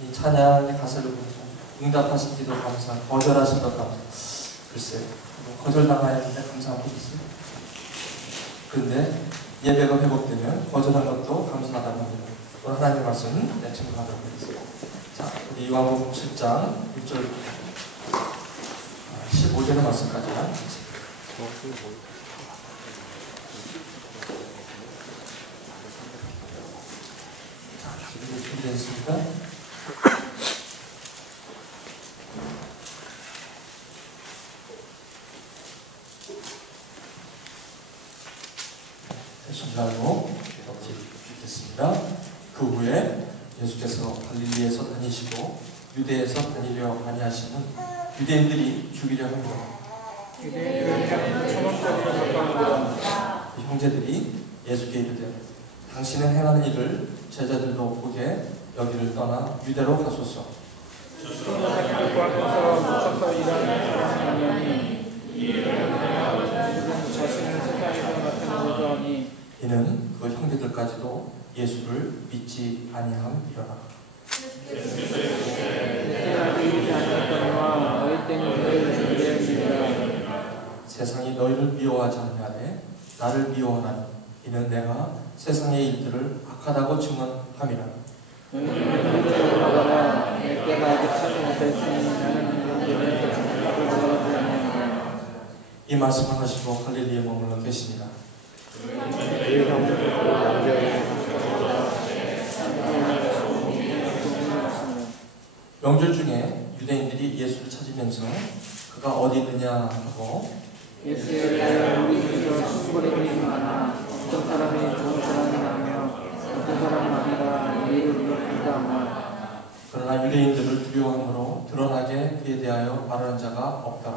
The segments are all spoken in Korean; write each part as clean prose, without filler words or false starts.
이 찬양의 가사를 보면 응답하신 기도 감사, 거절하신 것 감사. 글쎄요, 거절당하였는데 감사한 게 있어요? 그런데 예배가 회복되면 거절한 것도 감사하다고 합니다. 오늘 하나님의 말씀은 증거하도록 하겠습니다. 자, 우리 요한복음 7장 1절 15절의 말씀까지만 준비됐습니까? 준비하고 읽겠습니다. 그 후에 예수께서 갈릴리에서 다니시고 유대에서 다니려 아니하시는 유대인들이 죽이려 합니다. 그 형제들이 예수께 이르되 당신은 행하는 일을 제자들도 보게 여기를 떠나 유대로 가소서. 이는 그 형제들까지도 예수를 믿지 아니함이로라. 세상이 너희를 미워하지 아니하되 나를 미워하나니 이는 내가 세상의 일들을 악하다고 증언함이라. 이 말씀을 하시고 갈릴리에 머물러 계시니라. 명절 중에 유대인들이 예수를 찾으면서 그가 어디 있느냐 하고 어떤 사람이 좋은 사람이라며 어떤 사람은 아니라 이를 물러간다. 그러나 유대인들을 두려워함으로 드러나게 그에 대하여 말하는 자가 없더라.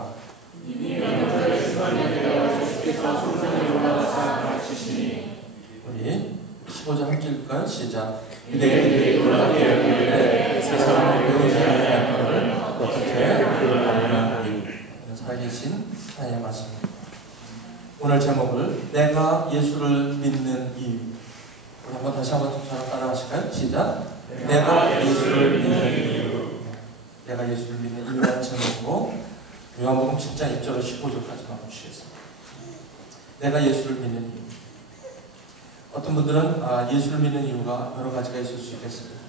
우리 15절 함께 읽을까요? 시작. 유대인들이 놀랍게 여기는데 세 사람을 배우지 아니할 것을 어떻게 그를 알느냐니. 살아계신 하나님의 말씀입니다. 오늘 제목을 내가 예수를 믿는 이유. 우리 한번 다시 한번 저랑 따라하실까요? 시작. 내가 예수를 믿는 이유. 내가 예수를 믿는 이유라는 제목으로 요한복음 7장 1절로 15절까지만 보시겠습니다. 내가 예수를 믿는 이유. 어떤 분들은 예수를 믿는 이유가 여러 가지가 있을 수 있겠습니다.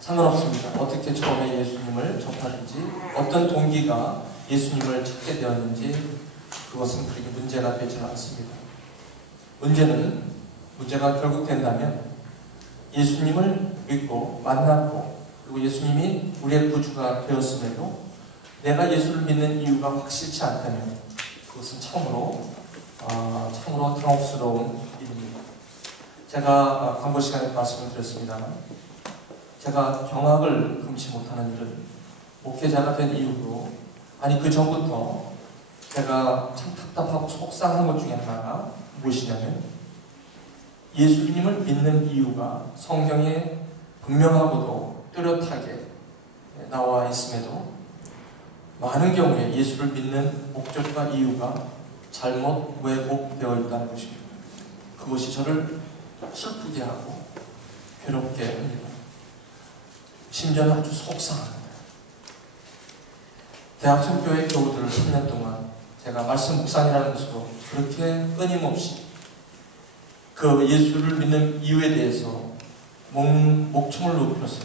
상관없습니다. 어떻게 처음에 예수님을 접하는지, 어떤 동기가 예수님을 찾게 되었는지 그것은 그렇게 문제가 되지는 않습니다. 문제가 결국 된다면 예수님을 믿고 만났고 그리고 예수님이 우리의 구주가 되었음에도 내가 예수를 믿는 이유가 확실치 않다면 그것은 참으로 당혹스러운 일입니다. 제가 광고 시간에 말씀을 드렸습니다만 제가 경악을 금치 못하는 일은 목회자가 된 이후로 그 전부터 제가 참 답답하고 속상한 것 중에 하나가 무엇이냐면 예수님을 믿는 이유가 성경에 분명하고도 뚜렷하게 나와 있음에도 많은 경우에 예수를 믿는 목적과 이유가 잘못 왜곡되어 있다는 것입니다. 그것이 저를 슬프게 하고 괴롭게 합니다. 심지어는 아주 속상합니다. 대학생교회 교우들을 3년 동안 제가 말씀 묵상이라는 것으로 그렇게 끊임없이 그 예수를 믿는 이유에 대해서 목청을 높여서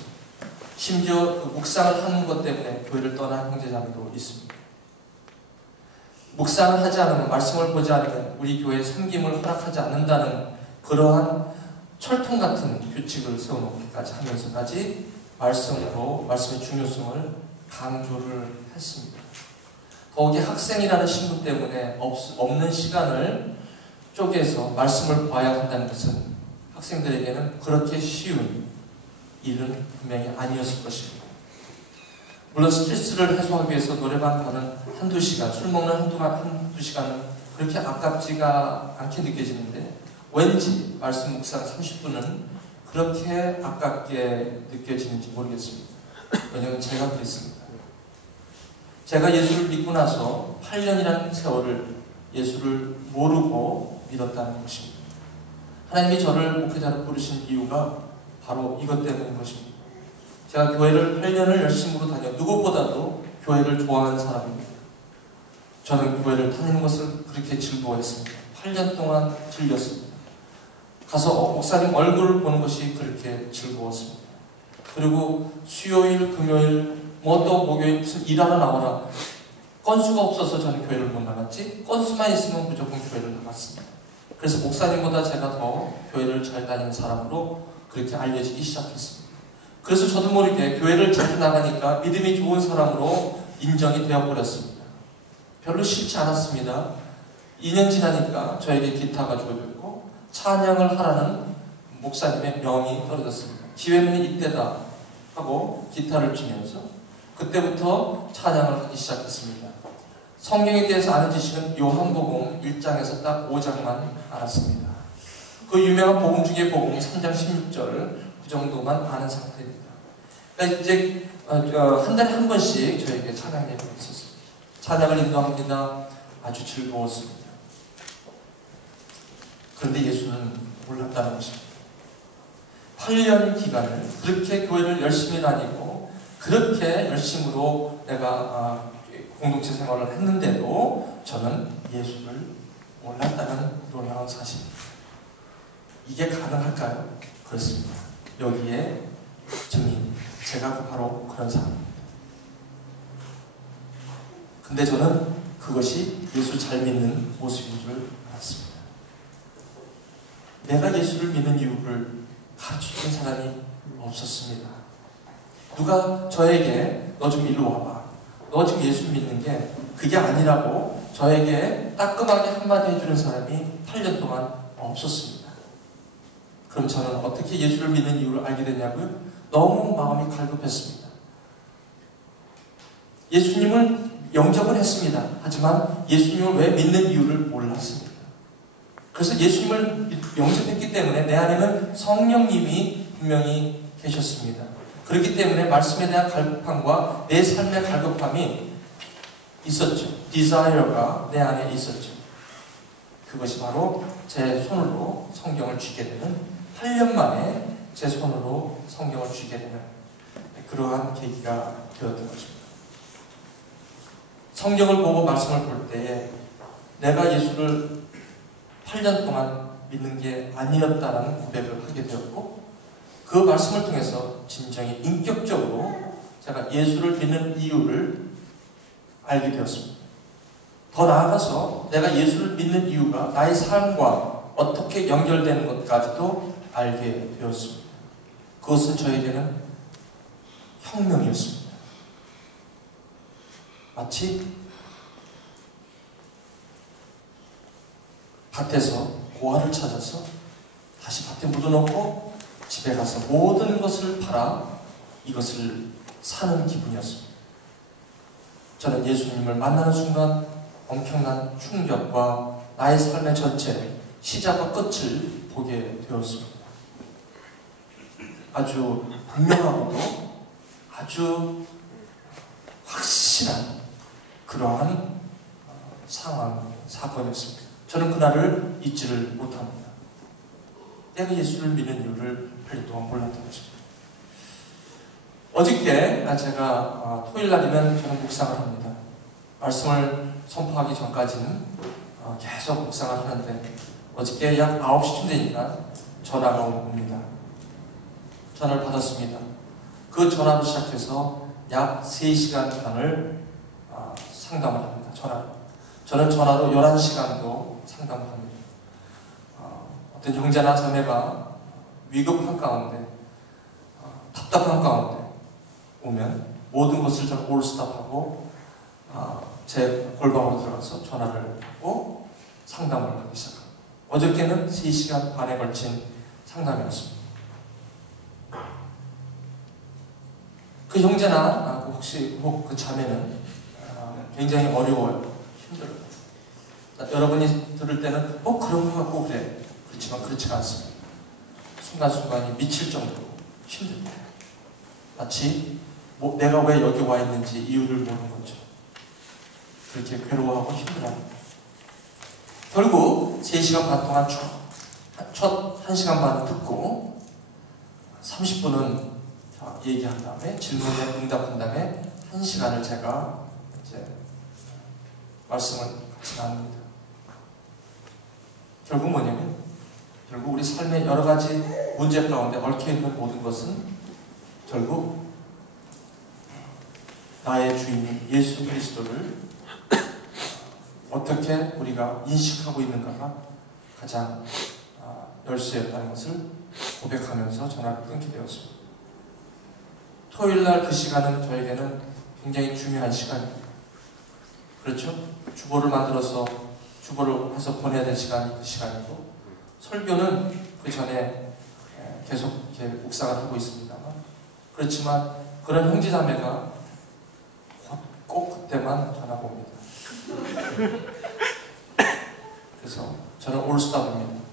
심지어 그 묵상을 하는 것 때문에 교회를 떠난 형제자매도 있습니다. 묵상을 하지 않으면, 말씀을 보지 않으면 우리 교회에 섬김을 허락하지 않는다는 그러한 철통 같은 규칙을 세워놓기까지 하면서까지 말씀의 중요성을 강조를 했습니다. 더욱이 학생이라는 신분 때문에 없는 시간을 쪼개서 말씀을 봐야 한다는 것은 학생들에게는 그렇게 쉬운 일은 분명히 아니었을 것입니다. 물론 스트레스를 해소하기 위해서 노래방 가는 한두 시간, 술 먹는 한두 시간은 그렇게 아깝지가 않게 느껴지는데 왠지 말씀 묵상 30분은 그렇게 아깝게 느껴지는지 모르겠습니다. 왜냐하면 제가 그랬습니다. 제가 예수를 믿고 나서 8년이라는 세월을 예수를 모르고 믿었다는 것입니다. 하나님이 저를 목회자로 부르신 이유가 바로 이것 때문인 것입니다. 제가 교회를 8년을 열심으로 다녀 누구보다도 교회를 좋아하는 사람입니다. 저는 교회를 다니는 것을 그렇게 즐거워했습니다. 8년 동안 즐겼습니다. 가서 목사님 얼굴을 보는 것이 그렇게 즐거웠습니다. 그리고 수요일, 금요일, 뭐 또 목요일 무슨 일하러 나오라. 건수가 없어서 저는 교회를 못 나갔지, 건수만 있으면 무조건 교회를 나갔습니다. 그래서 목사님보다 제가 더 교회를 잘 다니는 사람으로 그렇게 알려지기 시작했습니다. 그래서 저도 모르게 교회를 자주 나가니까 믿음이 좋은 사람으로 인정이 되어버렸습니다. 별로 싫지 않았습니다. 2년 지나니까 저에게 기타가 주어졌고 찬양을 하라는 목사님의 명이 떨어졌습니다. 기회는 이때다 하고 기타를 치면서 그때부터 찬양을 하기 시작했습니다. 성경에 대해서 아는 지식은 요한복음 1장에서 딱 5장만 알았습니다. 그 유명한 복음 중에 복음 3장 16절 그 정도만 아는 상태입니다. 그러니까 이제 한 달에 한 번씩 저에게 찬양 예배가 있었습니다. 찬양을 인도합니다. 아주 즐거웠습니다. 그런데 예수는 몰랐다는 것입니다. 8년 기간을 그렇게 교회를 열심히 다니고 그렇게 열심으로 내가 공동체 생활을 했는데도 저는 예수를 몰랐다는 놀라운 사실입니다. 이게 가능할까요? 그렇습니다. 여기에 증인, 제가 바로 그런 사람입니다. 근데 저는 그것이 예수 잘 믿는 모습인 줄 알았습니다. 내가 예수를 믿는 이유를 가르쳐준 사람이 없었습니다. 누가 저에게 너 좀 일로 와봐, 너 지금 예수 믿는 게 그게 아니라고 저에게 따끔하게 한마디 해주는 사람이 8년 동안 없었습니다. 그럼 저는 어떻게 예수를 믿는 이유를 알게 됐냐고요? 너무 마음이 갈급했습니다. 예수님을 영접을 했습니다. 하지만 예수님을 왜 믿는 이유를 몰랐습니다. 그래서 예수님을 영접했기 때문에 내 안에는 성령님이 분명히 계셨습니다. 그렇기 때문에 말씀에 대한 갈급함과 내 삶의 갈급함이 있었죠. 디자이어가 내 안에 있었죠. 그것이 바로 제 손으로 성경을 쥐게 되는, 8년 만에 제 손으로 성경을 쥐게 되는 그러한 계기가 되었던 것입니다. 성경을 보고 말씀을 볼 때에 내가 예수를 8년 동안 믿는 게 아니었다는 고백을 하게 되었고, 그 말씀을 통해서 진정히 인격적으로 제가 예수를 믿는 이유를 알게 되었습니다. 더 나아가서 내가 예수를 믿는 이유가 나의 삶과 어떻게 연결되는 것까지도 알게 되었습니다. 그것은 저에게는 혁명이었습니다. 마치 밭에서 고아를 찾아서 다시 밭에 묻어놓고 집에 가서 모든 것을 팔아 이것을 사는 기분이었습니다. 저는 예수님을 만나는 순간 엄청난 충격과 나의 삶의 전체 시작과 끝을 보게 되었습니다. 아주 분명하고도 아주 확실한 그러한 사건이었습니다. 저는 그날을 잊지를 못합니다. 내가 예수를 믿는 이유를 8년 동안 몰랐던 것입니다. 어저께 제가 토요일 날이면 저는 묵상을 합니다. 말씀을 선포하기 전까지는 계속 묵상을 하는데 어저께 약 9시쯤 되니까 전화가 옵니다. 전화를 받았습니다. 그 전화로 시작해서 약 3시간 반을 상담을 합니다. 저는 전화로 11시간도 상담을 합니다. 어떤 형제나 자매가 위급한 가운데, 답답한 가운데 오면 모든 것을 좀 올스톱하고 제 골방으로 들어가서 전화를 받고 상담을 하기 시작합니다. 어저께는 3시간 반에 걸친 상담이었습니다. 그 형제나 혹시 그 자매는 굉장히 어려워요. 힘들어요. 여러분이 들을 때는 그런 것 같고 그래. 그렇지만 그렇지가 않습니다. 순간순간이 미칠 정도로 힘듭니다. 마치 내가 왜 여기 와 있는지 이유를 모르는 거죠. 그렇게 괴로워하고 힘들어합니다. 결국 3시간 반 동안 첫 1시간 반을 듣고 30분은 얘기한 다음에 질문에 응답한 다음에 1시간을 제가 이제 말씀을 같이 나눕니다. 결국 뭐냐면 결국 우리 삶의 여러 가지 문제 가운데 얽혀있는 모든 것은 결국 나의 주인 예수 그리스도를 어떻게 우리가 인식하고 있는가가 가장 열쇠였다는 것을 고백하면서 전화를 끊게 되었습니다. 토요일날 그 시간은 저에게는 굉장히 중요한 시간입니다. 그렇죠? 주보를 만들어서 주보를 해서 보내야 될 시간이 그 시간이고, 설교는 그 전에 계속 이렇게 묵상을 하고 있습니다만, 그렇지만 그런 형제자매가 꼭 그때만 전화가 옵니다. 그래서 저는 올스탑입니다.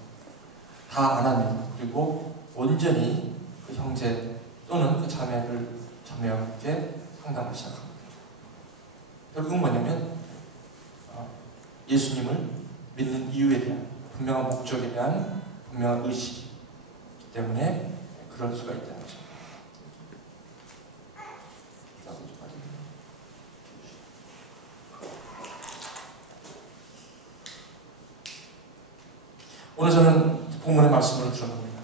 다 안 합니다. 그리고 온전히 그 형제 또는 그 자매와 함께 상담을 시작합니다. 결국은 뭐냐면 예수님을 믿는 이유에 대한 분명한 목적에 대한 분명한 의식이기 때문에 그럴 수가 있다는 거죠. 오늘 저는 본문의 말씀으로 들어갑니다.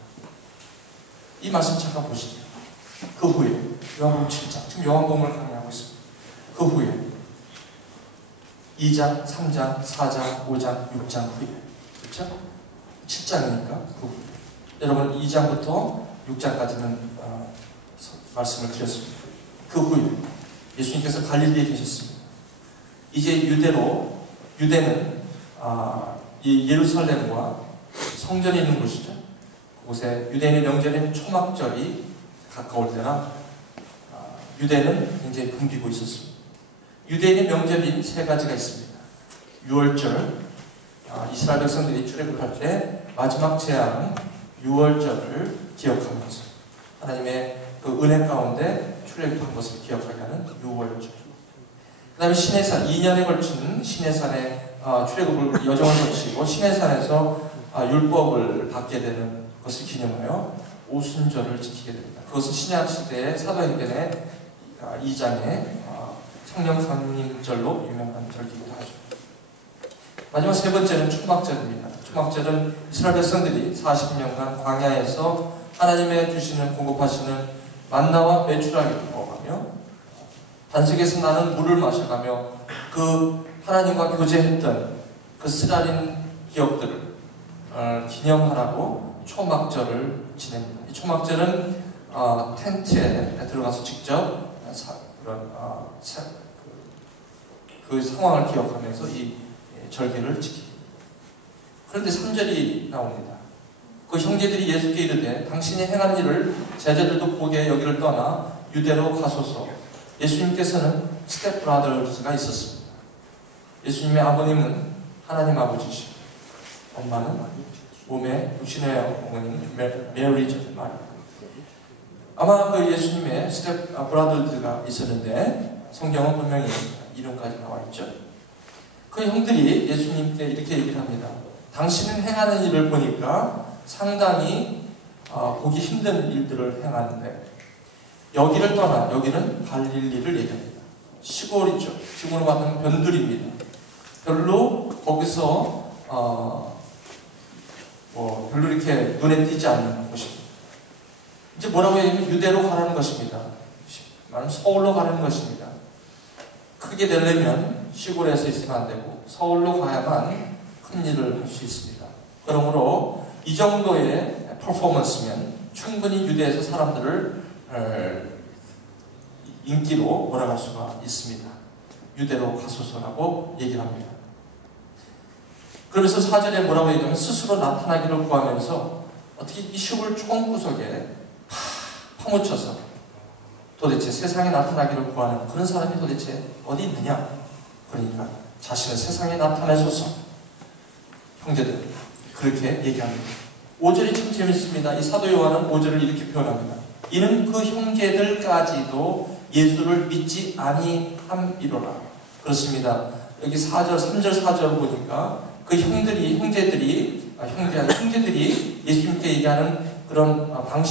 이 말씀 잠깐 보시죠. 그 후에 요한복음 7장, 지금 요한복음을 강의하고 있습니다. 그 후에 2장, 3장, 4장, 5장, 6장 후에, 그렇죠? 7장이니까 그 후에. 여러분 2장부터 6장까지는 말씀을 드렸습니다. 그 후에 예수님께서 갈릴리에 계셨습니다. 이제 유대는 이 예루살렘과 성전이 있는 곳이죠. 그곳에 유대인의 명절인 초막절이 가까울 때나 유대는 굉장히 붐비고 있었습니다. 유대인의 명절이 세 가지가 있습니다. 유월절, 이스라엘 백성들이 출애굽을 할 때 마지막 재앙 유월절을 기억하면서 하나님의 그 은혜 가운데 출애굽한 것을 기억하게 하는 유월절. 그 다음에 시내산, 2년에 걸친 시내산의 출애굽을 여정을 거치고 시내산에서 율법을 받게 되는 것을 기념하여 오순절을 지키게 됩니다. 그것은 신약시대의 사도행전의 2장의 청년 강림절로 유명한 절기이기도 하죠. 마지막 세 번째는 초막절입니다. 초막절은 이스라엘 백성들이 40년간 광야에서 하나님의 주시는 공급하시는 만나와 메추라기를 먹으며 반석에서 나는 물을 마셔가며 그 하나님과 교제했던 그 쓰라린 기억들을 기념하라고 초막절을 지냅니다. 이 초막절은 텐트에 들어가서 직접 그 상황을 기억하면서 이 절기를 지킵니다. 그런데 3절이 나옵니다. 그 형제들이 예수께 이르되 당신이 행한 일을 제자들도 보게 여기를 떠나 유대로 가소서. 예수님께서는 스텝브라더스가 있었습니다. 예수님의 아버님은 하나님 아버지시고 엄마는 몸에 육신의 어머니는 메리죠. 아마 그 예수님의 스텝브라더스가 있었는데 성경은 분명히 이름까지 나와 있죠. 그 형들이 예수님께 이렇게 얘기를 합니다. 당신은 행하는 일을 보니까 상당히 보기 힘든 일들을 행하는데 여기를 떠나, 여기는 갈릴리를 얘기합니다. 시골이죠. 지금으로 말하면 변두리입니다. 별로 거기서 별로 이렇게 눈에 띄지 않는 곳입니다. 이제 뭐라고 얘기하면 유대로 가라는 것입니다. 말하면 서울로 가라는 것입니다. 크게 되려면 시골에서 있으면 안 되고 서울로 가야만 큰 일을 할 수 있습니다. 그러므로 이 정도의 퍼포먼스면 충분히 유대에서 사람들을 인기로 몰아갈 수가 있습니다. 유대로 가소서라고 얘기를 합니다. 그러면서 4절에 뭐라고 얘기하면 스스로 나타나기를 구하면서 어떻게 이 시골 총구석에 파묻혀서 도대체 세상에 나타나기를 구하는 그런 사람이 도대체 어디 있느냐? 그러니까 자신을 세상에 나타내소서. 형제들 그렇게 얘기합니다. 5절이 참 재밌습니다. 이 사도 요한은 5절을 이렇게 표현합니다. 이는 그 형제들까지도 예수를 믿지 아니함이로라. 그렇습니다. 여기 4절, 3절, 4절 보니까 그 형제들이 예수님께 얘기하는 그런 방식